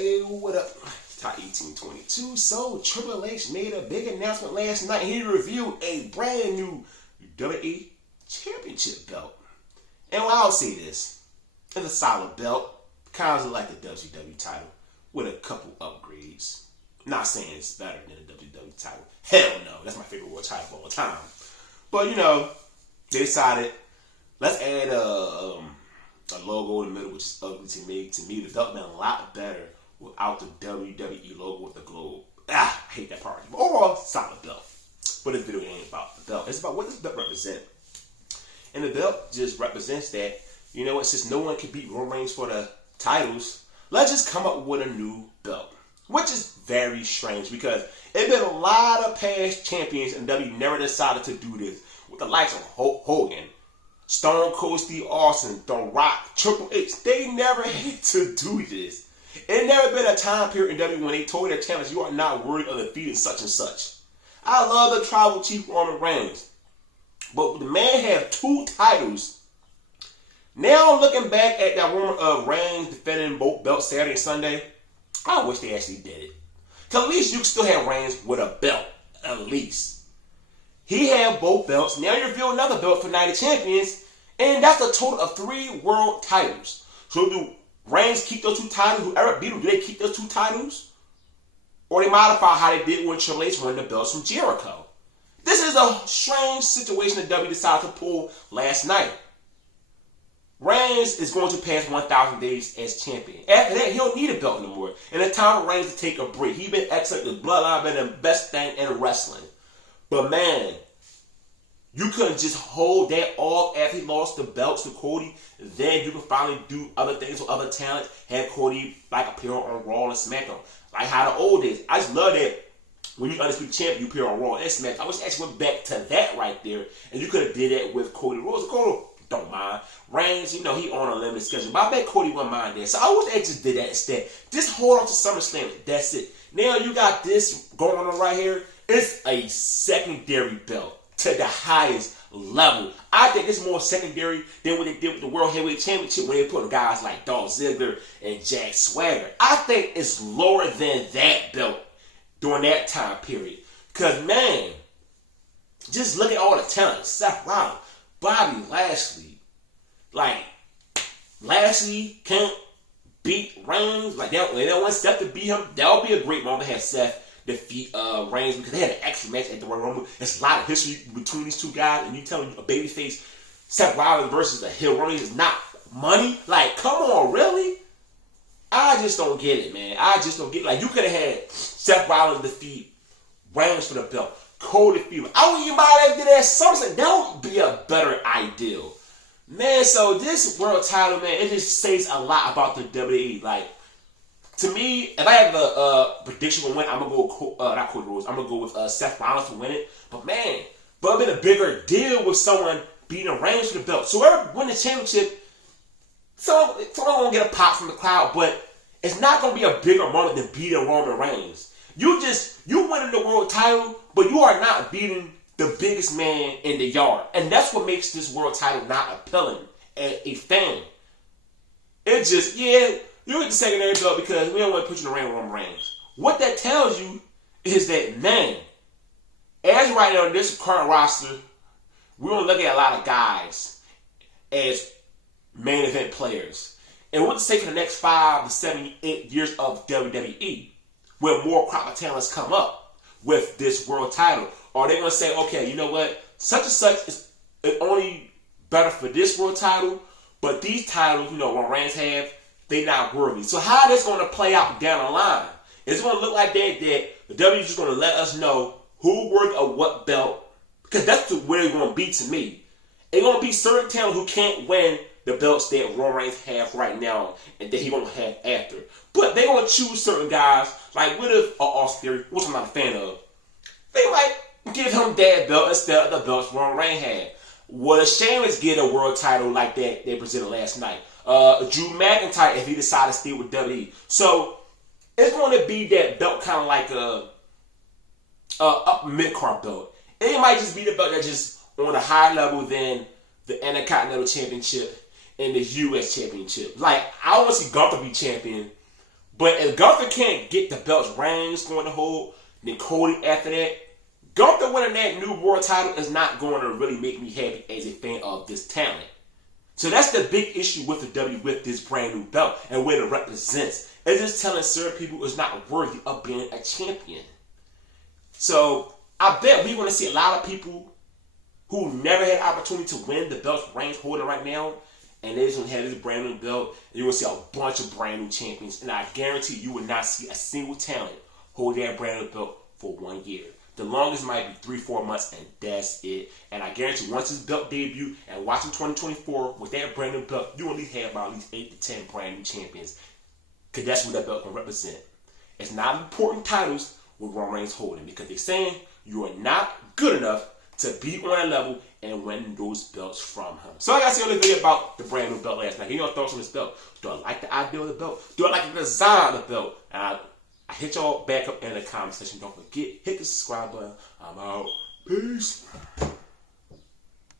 Hey, what up? Top 1822. So, Triple H made a big announcement last night. He revealed a brand new WWE Championship belt. And while I'll say this, it's a solid belt. Kind of like the WWE title with a couple upgrades. Not saying it's better than the WWE title. Hell no. That's my favorite world title of all time. But, they decided, let's add a logo in the middle, which is ugly to me. To me, the belt been a lot better without the WWE logo with the globe. I hate that part. But overall, solid belt. But this video ain't about the belt. It's about what this belt represents. And the belt just represents that, since no one can beat Roman Reigns for the titles, let's just come up with a new belt. Which is very strange because it's been a lot of past champions and WWE never decided to do this. With the likes of Hulk Hogan, Stone Cold Steve Austin, The Rock, Triple H, they never had to do this. It never been a time period in WWE when they told their champions, you are not worthy of defeating such and such. I love the tribal chief Roman Reigns, but the man have 2 titles. Now looking back at that rumor of Reigns defending both belts Saturday and Sunday, I wish they actually did it. Cause at least you can still have Reigns with a belt, at least. He had both belts. Now you reveal another belt for Night of Champions, and that's a total of 3 world titles. So do Reigns keep those 2 titles? Whoever beat him, do they keep those 2 titles? Or they modify how they did when Triple H won the belts from Jericho? This is a strange situation that WWE decided to pull last night. Reigns is going to pass 1,000 days as champion. After that, he don't need a belt anymore. And it's time for Reigns to take a break. He's been excellent. His bloodline been the best thing in wrestling. But man, you couldn't just hold that off after he lost the belts to Cody. Then you can finally do other things with other talent. Have Cody appear on Raw and SmackDown. Like how the old days. I just love that when you undisputed champion, you appear on Raw and SmackDown. I wish I actually went back to that right there. And you could have did that with Cody Rhodes. Cody don't mind. Reigns, he on a limited schedule. But I bet Cody wouldn't mind that. So I wish they just did that instead. Just hold on to SummerSlam. That's it. Now you got this going on right here. It's a secondary belt to the highest level. I think it's more secondary than what they did with the World Heavyweight Championship when they put guys like Dolph Ziggler and Jack Swagger. I think it's lower than that belt during that time period. Because, man, just look at all the talent. Seth Rollins, Bobby Lashley. Lashley can't beat Reigns. They don't want Seth to beat him. That would be a great moment to have Seth defeat Reigns because they had an excellent match at the Royal Rumble. There's a lot of history between these 2 guys, and you tell me a babyface Seth Rollins versus a heel Reigns is not money? Come on, really? I just don't get it, man. I just don't get it. You could have had Seth Rollins defeat Reigns for the belt. Cody defeat him. I wouldn't even mind if they did that something. That would be a better idea. Man, so this world title, man, it just says a lot about the WWE. To me, if I have a prediction for win, I'm going to go with, not Cody Rhodes, I'm going to go with Seth Rollins to win it. But man, but it's been a bigger deal with someone beating Reigns for the belt. So whoever win the championship, someone going to get a pop from the crowd, but it's not going to be a bigger moment than beating Roman Reigns. You winning the world title, but you are not beating the biggest man in the yard. And that's what makes this world title not appealing as a fan. It just, you get the secondary belt because we don't want to put you in the ring with Roman Reigns. What that tells you is that, man, as right now in this current roster, we're going to look at a lot of guys as main event players. And what to say for the next 5 to 7, 8 years of WWE, where more crop of talents come up with this world title? Are they going to say, okay, you know what, such and such is only better for this world title, but these titles, Roman Reigns have, they not worthy. So how that's going to play out down the line? Is it going to look like that the W is just going to let us know who worthy of what belt? Because that's where it's going to be to me. It's going to be certain talent who can't win the belts that Roman Reigns have right now and that he won't have after. But they're going to choose certain guys, what if Austin Theory, which I'm not a fan of, they might give him that belt instead of the belts Roman Reigns had. Would Sheamus get a world title like that they presented last night? Drew McIntyre if he decided to stay with WWE. So it's going to be that belt kind of like a up mid-card belt. And it might just be the belt that's just on a higher level than the Intercontinental Championship and the U.S. Championship. I want to see Gunther be champion, But if Gunther can't get the belts Reigns going to hold, then Cody after that, Gunther winning that new world title is not going to really make me happy as a fan of this talent. So that's the big issue with the W with this brand new belt and what it represents. It's just telling certain people it's not worthy of being a champion. So I bet we're going to see a lot of people who never had the opportunity to win the belts Reigns holding right now, and they're just going to have this brand new belt, and you're going to see a bunch of brand new champions. And I guarantee you will not see a single talent hold that brand new belt for 1 year. The longest might be 3-4 months, and that's it. And I guarantee you, once this belt debut and watching 2024 with that brand new belt, you will at least have about at least 8 to 10 brand new champions. Because that's what that belt can represent. It's not important titles with Roman Reigns holding, because they're saying you are not good enough to be on that level and win those belts from him. So I got to say on this video about the brand new belt last night. Give your thoughts on this belt. Do I like the idea of the belt? Do I like the design of the belt? And I hit y'all back up in the comment section. Don't forget, hit the subscribe button. I'm out. Peace.